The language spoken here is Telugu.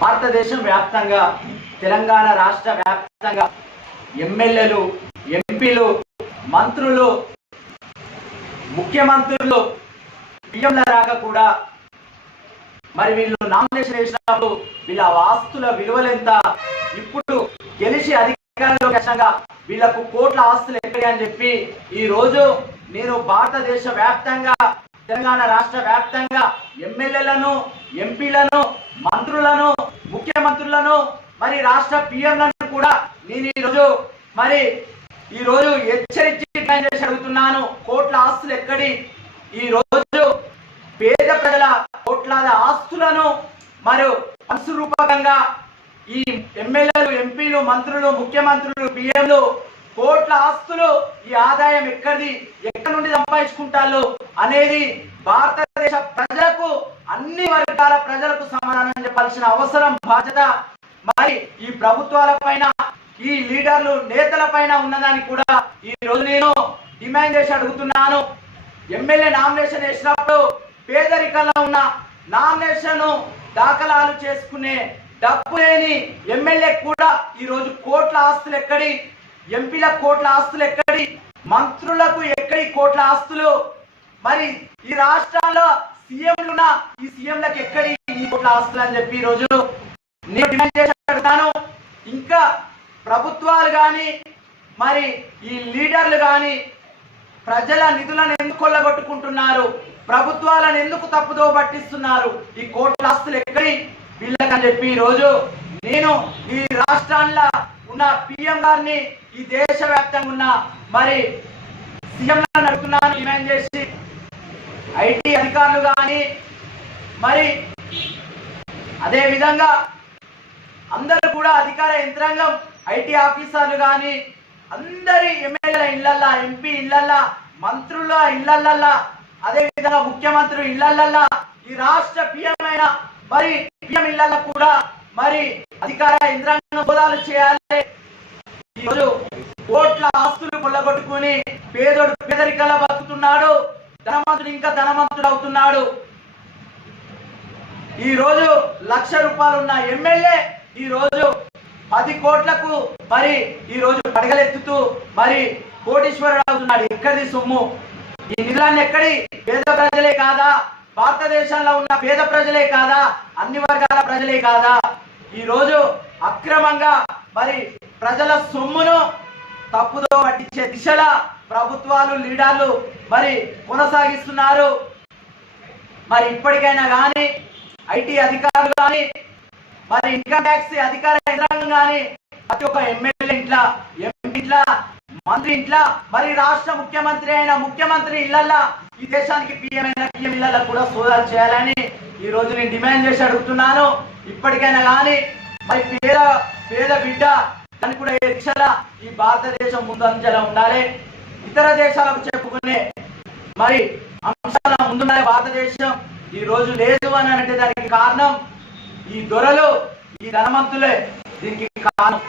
భారతదేశం వ్యాప్తంగా తెలంగాణ రాష్ట్ర వ్యాప్తంగా ఎమ్మెల్యేలు, ఎంపీలు, మంత్రులు, ముఖ్యమంత్రులు పిఎంల రాగా కూడా మరి వీళ్ళు నామినేషన్ వేసినప్పుడు వీళ్ళ ఆస్తుల విలువలెంత, ఇప్పుడు గెలిచి అధికారంలోకి వచ్చినాక వీళ్ళకు కోట్ల ఆస్తులు ఎక్కడి అని చెప్పి ఈ రోజు నేను భారతదేశ వ్యాప్తంగా తెలంగాణ రాష్ట్ర వ్యాప్తంగా ఎమ్మెల్యేలను, ఎంపీలను, మంత్రులను, ముఖ్యమంత్రులను మరి రాష్ట్ర పిఎంలను కూడా నేను ఈరోజు హెచ్చరించి అడుగుతున్నాను. కోట్ల ఆస్తులు ఎక్కడి? ఈ రోజు పేద ప్రజల కోట్లాది ఆస్తులను మరియు పన్సు రూపకంగా ఈ ఎమ్మెల్యేలు, ఎంపీలు, మంత్రులు, ముఖ్యమంత్రులు, పిఎంలు కోట్ల ఆస్తులు, ఈ ఆదాయం ఎక్కడి నుండి సంపాదించుకుంటారు అనేది భారతదేశ ప్రజలకు, అన్ని వర్గాల ప్రజలకు సమాధానం చెప్పాల్సిన అవసరం, బాధ్యత మరి ఈ ప్రభుత్వాల పైన, ఈ లీడర్లు, నేతల పైన ఉన్నదాన్ని కూడా ఈ రోజు నేను డిమాండ్ చేసి అడుగుతున్నాను. ఎమ్మెల్యే నామినేషన్ వేసినప్పుడు పేదరికంలో ఉన్న నామినేషన్ దాఖలాలు చేసుకునే డబ్బు లేని ఎమ్మెల్యే కూడా ఈ రోజు కోట్ల ఆస్తులు ఎక్కడి? ఎంపీలకు కోట్ల ఆస్తులు ఎక్కడి? మంత్రులకు ఎక్కడి కోట్ల ఆస్తులు? మరి ఈ రాష్ట్రాల్లో సీఎంలున్న ఈ సీఎంలకు ఎక్కడి ఈ కోట్ల ఆస్తులు అని చెప్పి ఈ రోజు నేను డిమాండ్ చేసి అడుగుతాను. ఇంకా ప్రభుత్వాలు కానీ మరి ఈ లీడర్లు కానీ ప్రజల నిధులను ఎందుకు కొల్లగొట్టుకుంటున్నారు? ప్రభుత్వాలను ఎందుకు తప్పుదో పట్టిస్తున్నారు? ఈ కోట్ల ఆస్తులు ఎక్కడి వీళ్ళకని చెప్పి ఈ రోజు నేను ఈ రాష్ట్రాల్లో ఉన్న పిఎం గారిని, ఈ దేశ వ్యాప్తంగా ఉన్న మరి సీఎంలను అడుగుతున్నాను డిమాండ్ చేసి. ఐటీ అధికారులు కానీ మరి అదే విధంగా అందరూ కూడా అధికార యంత్రాంగం, ఐటీ ఆఫీసర్లు కానీ అందరి ఎమ్మెల్యేల ఇళ్లల్లా, ఎంపీ ఇళ్లల్లా, మంత్రుల ఇళ్లల్లా, అదే విధంగా ముఖ్యమంత్రులు ఇళ్లల్లా, ఈ రాష్ట్ర పిఎం అయిన మరి పిఎం ఇళ్లల్లో కూడా మరి అధికార యంత్రాంగం హోదాలు చేయాలి. ఈరోజు కోట్ల ఆస్తులు కొల్లగొట్టుకుని పేదోడు పేదరికంలో బతుకుతున్నాడు, ధనవంతుడు ఇంకా ధనవంతుడు అవుతున్నాడు. ఈ రోజు 1,00,000 రూపాయలు ఉన్న ఎమ్మెల్యే ఈ రోజు 10 కోట్లకు మరి ఈ రోజు పడగలెత్తుతూ మరి కోటీశ్వరుడు అవుతున్నాడు. ఎక్కడిది సొమ్ము? ఈ నిధులన్నీ ఎక్కడి? పేద ప్రజలే కాదా? భారతదేశంలో ఉన్న పేద ప్రజలే కాదా? అన్ని వర్గాల ప్రజలే కాదా? ఈ రోజు అక్రమంగా మరి ప్రజల సొమ్మును తప్పుదో పట్టించే దిశలా ప్రభుత్వాలు, లీడర్లు మరి కొనసాగిస్తున్నారు. మరి ఇప్పటికైనా కానీ ఐటీ అధికారులు కానీ మరి ఇన్కమ్ ట్యాక్స్ అధికార యంత్రాంగం కానీ ప్రతి ఒక్క ఎమ్మెల్యే ఇంట్లో, ఎంపీ ఇంట్లో, మంత్రి ఇంట్లో, మరి రాష్ట్ర ముఖ్యమంత్రి అయిన ముఖ్యమంత్రి ఇళ్లల్లో, ఈ దేశానికి పిఎం అయిన పిఎం ఇళ్లలో కూడా సోదాలు చేయాలని ఈ రోజు నేను డిమాండ్ చేసి అడుగుతున్నాను. ఇప్పటికైనా కానీ మరి పేద బిడ్డ అని కూడా ఏ దిశలా ఈ భారతదేశం ముందంజలా ఉండాలి. ఇతర దేశాలకు చెప్పుకునే మరి అంశాల ముందున్న భారతదేశం ఈ రోజు లేదు అని అంటే దానికి కారణం ఈ దొరలు, ఈ ధనవంతులే దీనికి కారణం.